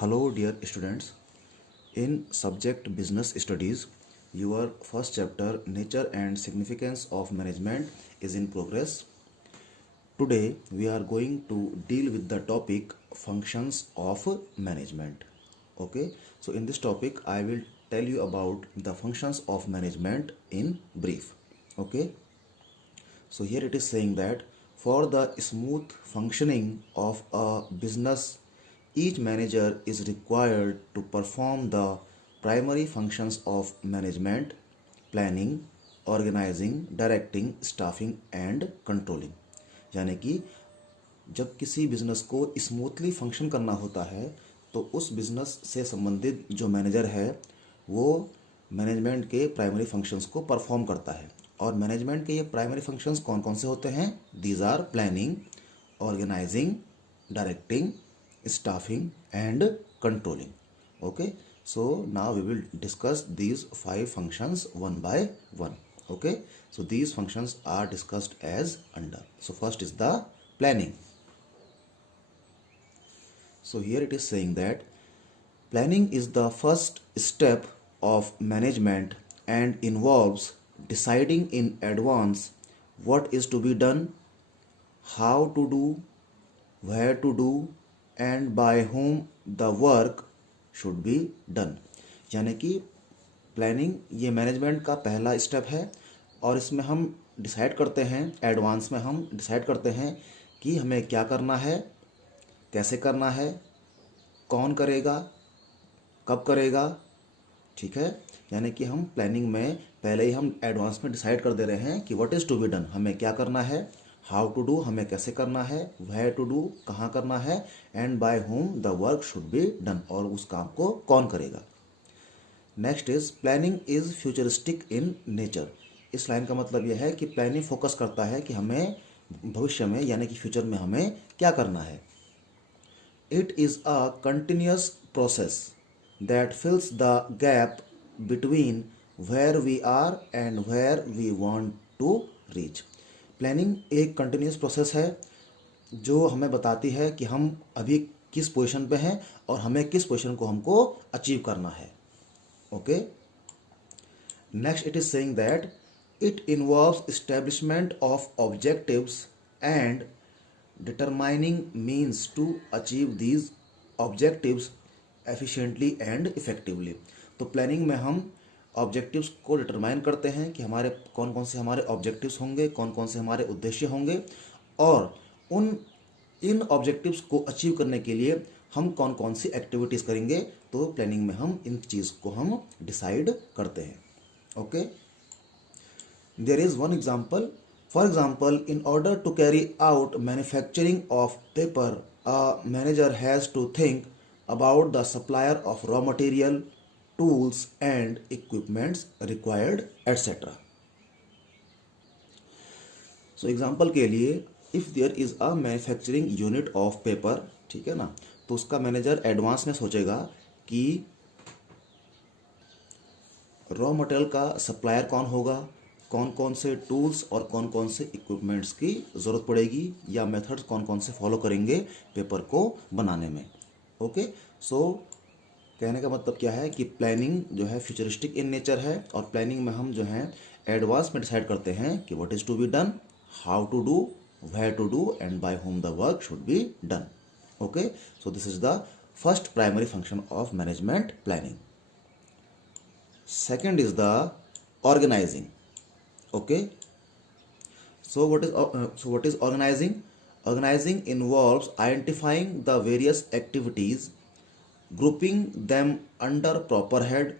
Hello, dear students. In subject Business Studies, your first chapter, Nature and Significance of Management, is in progress. Today, we are going to deal with the topic Functions of Management. Okay, so in this topic, I will tell you about the functions of management in brief. Okay, so here it is saying that for the smooth functioning of a business, each manager is required to perform the primary functions of management: planning, organizing, directing, staffing and controlling. यानी कि जब किसी business को smoothly function करना होता है तो उस बिजनेस से संबंधित जो मैनेजर है वो मैनेजमेंट के प्राइमरी फंक्शंस को परफॉर्म करता है। और मैनेजमेंट के ये प्राइमरी फंक्शंस कौन कौन से होते हैं? These are planning, organising, directing, staffing and controlling. Okay, so now we will discuss these 5 functions one by one. Okay, so these functions are discussed as under. So first is the planning. So here it is saying that planning is the first step of management and involves deciding in advance what is to be done, how to do, where to do and by whom the work should be done. यानी कि planning ये management का पहला step है और इसमें हम decide करते हैं, एडवांस में हम डिसाइड करते हैं कि हमें क्या करना है, कैसे करना है, कौन करेगा, कब करेगा। ठीक है, यानी कि हम प्लानिंग में पहले ही हम एडवांस में डिसाइड कर दे रहे हैं कि what is to be done, हमें क्या करना है, हाउ टू डू हमें कैसे करना है, वेयर टू डू कहाँ करना है and by whom the work should be done और उस काम को कौन करेगा। Next is planning is futuristic in nature. इस लाइन का मतलब यह है कि प्लानिंग फोकस करता है कि हमें भविष्य में यानी कि फ्यूचर में हमें क्या करना है। It is a continuous process that fills the gap between where we are and where we want to reach. Planning एक कंटिन्यूस प्रोसेस है जो हमें बताती है कि हम अभी किस पोजीशन पे हैं और हमें किस पोजीशन को हमको अचीव करना है। Okay, next it is saying that it involves establishment of objectives and determining means to achieve these objectives efficiently and effectively. तो प्लानिंग में हम ऑब्जेक्टिव्स को डिटरमाइन करते हैं कि हमारे कौन कौन से हमारे ऑब्जेक्टिव्स होंगे, कौन कौन से हमारे उद्देश्य होंगे और इन ऑब्जेक्टिव्स को अचीव करने के लिए हम कौन कौन सी एक्टिविटीज़ करेंगे। तो प्लानिंग में हम इन चीज़ को हम डिसाइड करते हैं। Okay, there is one example. For example, in order to carry out manufacturing of paper, a manager has to think about the supplier of raw material, tools and equipments required etc. So example के लिए if there is a manufacturing unit of paper, ठीक है ना, तो उसका manager advance में सोचेगा कि रॉ मटेरियल का सप्लायर कौन होगा, कौन कौन से टूल्स और कौन कौन से इक्विपमेंट्स की ज़रूरत पड़ेगी या मेथड्स कौन कौन से फॉलो करेंगे पेपर को बनाने में। ओके, सो कहने का मतलब क्या है कि प्लानिंग जो है फ्यूचरिस्टिक इन नेचर है और प्लानिंग में हम जो है एडवांस में डिसाइड करते हैं कि what is to be done, how to do, where to do and by whom the work should be done. Okay, so this is the first primary function of management, planning. Second is the organising. Okay, so what is organising? Organising involves identifying the various activities, grouping them under proper head,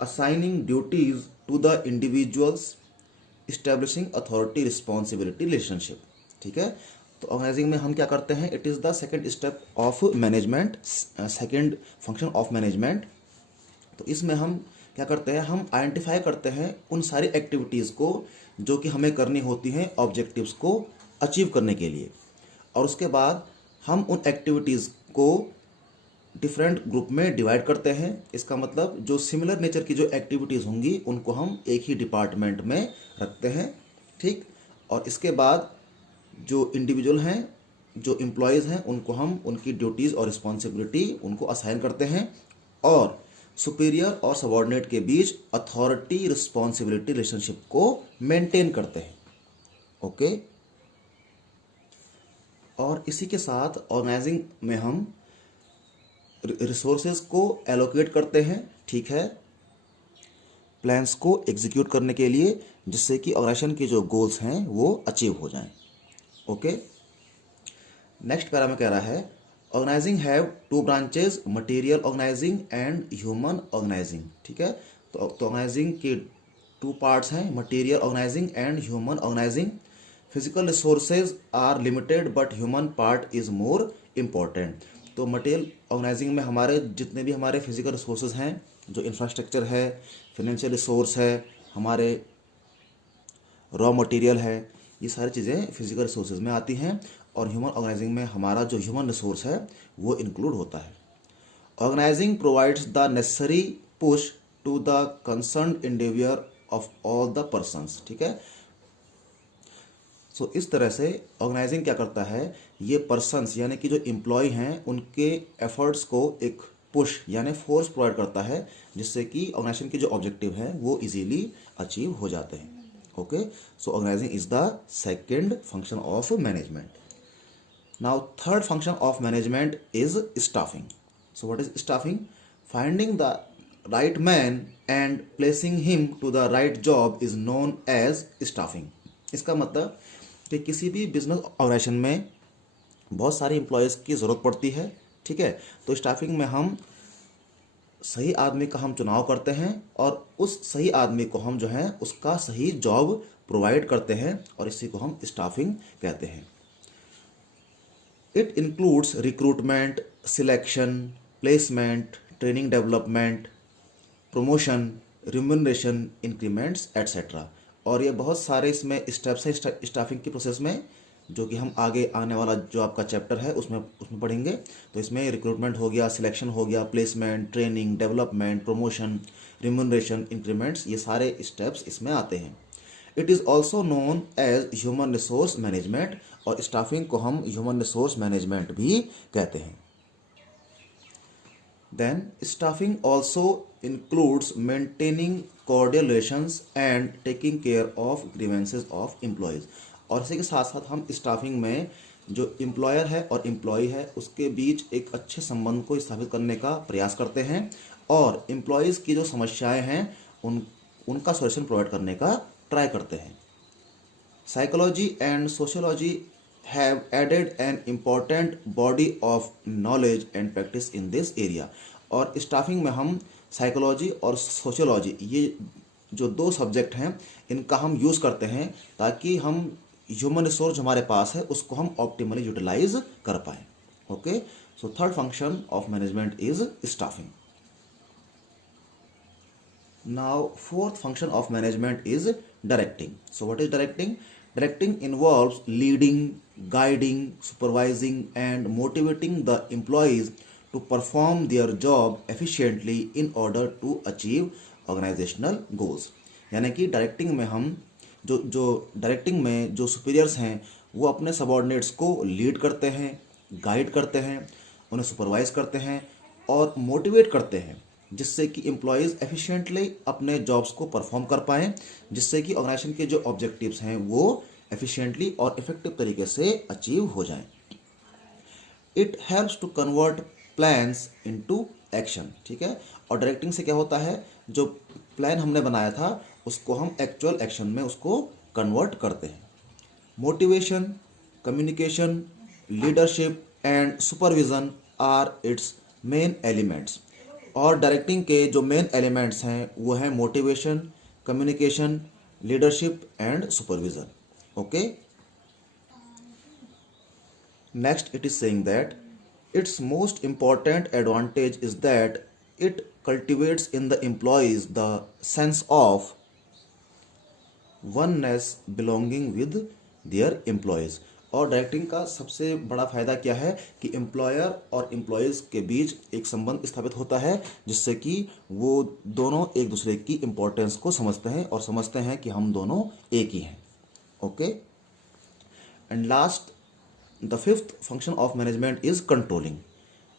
assigning duties to the individuals, establishing authority responsibility relationship। ठीक है, तो organising में हम क्या करते हैं? It is the second step of management, second function of management. तो इसमें हम क्या करते हैं? हम आइडेंटिफाई करते हैं उन सारी एक्टिविटीज़ को जो कि हमें करनी होती हैं ऑब्जेक्टिव्स को अचीव करने के लिए, और उसके बाद हम उन एक्टिविटीज़ को डिफरेंट ग्रुप में डिवाइड करते हैं। इसका मतलब जो सिमिलर नेचर की जो एक्टिविटीज़ होंगी उनको हम एक ही डिपार्टमेंट में रखते हैं। ठीक, और इसके बाद जो इंडिविजुअल हैं जो एम्प्लॉयज़ हैं उनको हम उनकी ड्यूटीज़ और रिस्पॉन्सिबिलिटी उनको असाइन करते हैं, और सुपीरियर और सबॉर्डिनेट के बीच अथॉरिटी रिस्पॉन्सिबिलिटी रिलेशनशिप को मेंटेन करते हैं। ओके। और इसी के साथ ऑर्गेनाइजिंग में हम रिसोर्सेज को एलोकेट करते हैं, ठीक है, प्लान्स को एग्जीक्यूट करने के लिए, जिससे कि ऑर्गेनाइजेशन के जो गोल्स हैं वो अचीव हो जाएं। ओके। नेक्स्ट पैरा में कह रहा है organising have two branches, material organising and human organising. ठीक है, तो ऑर्गेनाइजिंग के टू पार्ट्स हैं, material organising and human organising. Physical resources are limited but human part is more important. तो मटेरियल ऑर्गेनाइजिंग में हमारे जितने भी हमारे फिजिकल रिसोर्सेज हैं, जो इंफ्रास्ट्रक्चर है, फाइनेंशियल रिसोर्स है, हमारे रॉ मटेरियल है, ये सारी चीज़ें फिजिकल रिसोर्सेज में आती हैं। और ह्यूमन ऑर्गेनाइजिंग में हमारा जो ह्यूमन रिसोर्स है वो इंक्लूड होता है। Organising provides the necessary push to the concern individual of all the persons. ठीक है, सो इस तरह से ऑर्गेनाइजिंग क्या करता है, ये पर्सन्स यानी कि जो एम्प्लॉय हैं उनके एफर्ट्स को एक पुश यानी फोर्स प्रोवाइड करता है, जिससे कि ऑर्गेनाइजेशन के जो ऑब्जेक्टिव हैं वो इजीली अचीव हो जाते हैं। Okay, so organising is the second function of management. Now third function of management is staffing. So what is staffing? Finding the right man and placing him to the right job is known as staffing. इसका मतलब कि किसी भी business organisation में बहुत सारे employees की ज़रूरत पड़ती है। ठीक है, तो स्टाफिंग में हम सही आदमी का हम चुनाव करते हैं और उस सही आदमी को हम जो है उसका सही जॉब प्रोवाइड करते हैं, और इसी को हम स्टाफिंग कहते हैं। It includes recruitment, selection, placement, training development, promotion, remuneration, increments etcetera. और ये बहुत सारे इसमें स्टेप्स हैं स्टाफिंग की प्रोसेस में, जो कि हम आगे आने वाला जो आपका चैप्टर है उसमें पढ़ेंगे। तो इसमें रिक्रूटमेंट हो गया, सिलेक्शन हो गया, placement, training, development, promotion, remuneration, increments, ये सारे स्टेप्स इसमें आते हैं। It is also known as human resource management, और स्टाफिंग को हम ह्यूमन रिसोर्स मैनेजमेंट भी कहते हैं। Then staffing also includes maintaining cordial relations and taking care of grievances of employees। और इसी के साथ साथ हम स्टाफिंग में जो एम्प्लॉयर है और एम्प्लॉय है उसके बीच एक अच्छे संबंध को स्थापित करने का प्रयास करते हैं, और एम्प्लॉयज़ की जो समस्याएं हैं उनका सॉल्यूशन प्रोवाइड करने का ट्राई करते हैं। Psychology and sociology have added an important body of knowledge and practice in this area। और स्टाफिंग में हम साइकोलॉजी और सोशियोलॉजी, ये जो दो सब्जेक्ट हैं, इनका हम यूज़ करते हैं ताकि हम ह्यूमन रिसोर्स हमारे पास है उसको हम ऑप्टिमली यूटिलाइज कर पाएँ। Okay, so third function of management is staffing. Now fourth function of management is directing. So what is directing? Directing involves leading, guiding, supervising, and motivating the employees to perform their job efficiently in order to achieve organizational goals। यानी कि directing में हम जो directing में जो superiors हैं वो अपने सबॉर्डिनेट्स को लीड करते हैं, गाइड करते हैं, उन्हें सुपरवाइज करते हैं और मोटिवेट करते हैं, जिससे कि एम्प्लॉयज़ एफिशिएंटली अपने जॉब्स को परफॉर्म कर पाएँ, जिससे कि ऑर्गेनाइजेशन के जो ऑब्जेक्टिव्स हैं वो एफिशिएंटली और इफेक्टिव तरीके से अचीव हो जाएं। It helps to convert plans into action. ठीक है, और डायरेक्टिंग से क्या होता है, जो प्लान हमने बनाया था उसको हम एक्चुअल एक्शन में उसको कन्वर्ट करते हैं। Motivation, communication, leadership and supervision are its main elements. और डायरेक्टिंग के जो मेन एलिमेंट्स हैं वो हैं motivation, communication, leadership and supervision. Okay, next it is saying that its most important advantage is that it cultivates in the employees the sense of oneness belonging with their employees। और directing का सबसे बड़ा फायदा क्या है कि employer और employees के बीच एक संबंध स्थापित होता है, जिससे कि वो दोनों एक दूसरे की इम्पोर्टेंस को समझते हैं और समझते हैं कि हम दोनों एक ही हैं। Okay, and last the fifth function of management is controlling.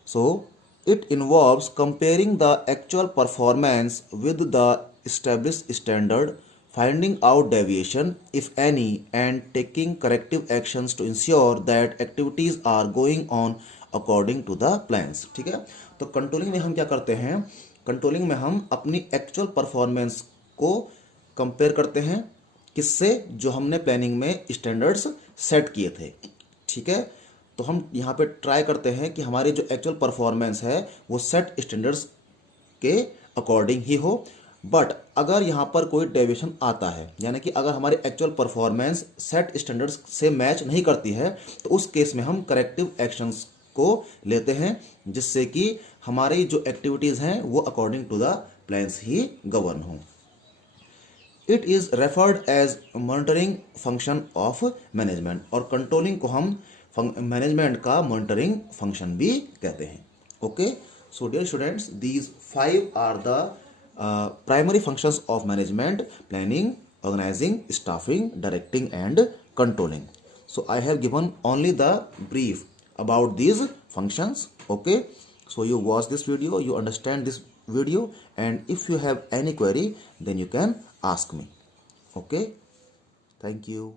So it involves comparing the actual performance with the established standard, finding out deviation if any, and taking corrective actions to ensure that activities are going on according to the plans. ठीक है, तो controlling में हम क्या करते हैं, controlling में हम अपनी एक्चुअल परफॉर्मेंस को कंपेयर करते हैं किससे, जो हमने प्लानिंग में स्टैंडर्ड्स सेट किए थे. ठीक है, तो हम यहाँ पे ट्राई करते हैं कि हमारी जो एक्चुअल परफॉर्मेंस है वो सेट स्टैंडर्ड्स के अकॉर्डिंग ही हो. बट अगर यहाँ पर कोई डेविएशन आता है, यानी कि अगर हमारी एक्चुअल परफॉर्मेंस सेट स्टैंडर्ड्स से मैच नहीं करती है, तो उस केस में हम करेक्टिव एक्शंस को लेते हैं, जिससे कि हमारी जो एक्टिविटीज़ हैं वो अकॉर्डिंग टू द प्लान्स ही गवर्न हों. It is referred as monitoring function of management, और कंट्रोलिंग को हम मैनेजमेंट का मॉनिटरिंग फंक्शन भी कहते हैं. Okay, so dear students, these 5 are the primary functions of management: planning, organising, staffing, directing and controlling. So I have given only the brief about these functions. Okay, so you watch this video, you understand this video, and if you have any query, then you can ask me. Okay, thank you.